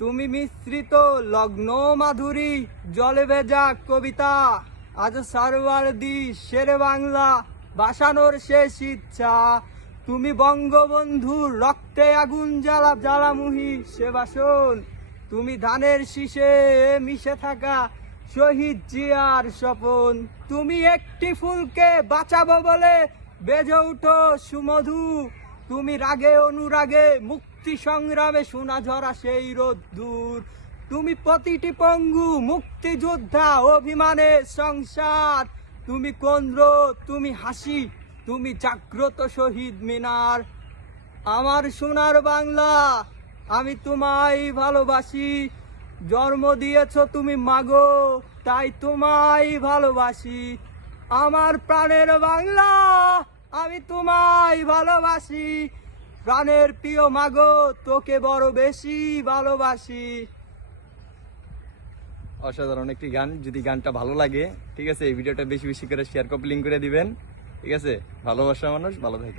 তুমি মিশ্রিত লগ্ন মাধুরী জলে ভেজা কবিতা, আজ সারওয়ার্দী শেরে বাংলা বাসানোর শেষ ইচ্ছা। তুমি বঙ্গবন্ধুর রক্তে আগুন জ্বালা জ্বালামুহি সে বাসন, তুমি ধানের শীষে মিশে থাকা শহীদ জিয়ার স্বপন। তুমি একটি ফুলকে বাঁচাবো বলে বেজে উঠো সুমধু, তুমি রাগে অনুরাগে মুক্তি সংগ্রামে সোনা ঝরা সেই রোদ্দুর। তুমি প্রতিটি পঙ্গু মুক্তিযোদ্ধা অভিমানের সংসার, তুমি কেন্দ্র, তুমি হাসি, তুমি জাগ্রত শহীদ মিনার। আমার সোনার বাংলা, আমি তোমায় ভালোবাসি, জন্ম দিয়েছ তুমি মাগো, তাই তোমায় ভালোবাসি। আমার প্রাণের বাংলা, আমি তোমায় ভালোবাসি, প্রাণের প্রিয় মাগো, তোকে বড় বেশি ভালোবাসি। অসাধারণ একটি গান। যদি গানটা ভালো লাগে, ঠিক আছে, এই ভিডিওটা বেশি বেশি করে শেয়ার কপি লিঙ্ক করে দিবেন, ঠিক আছে। ভালোবাসা মানুষ ভালো থাকে।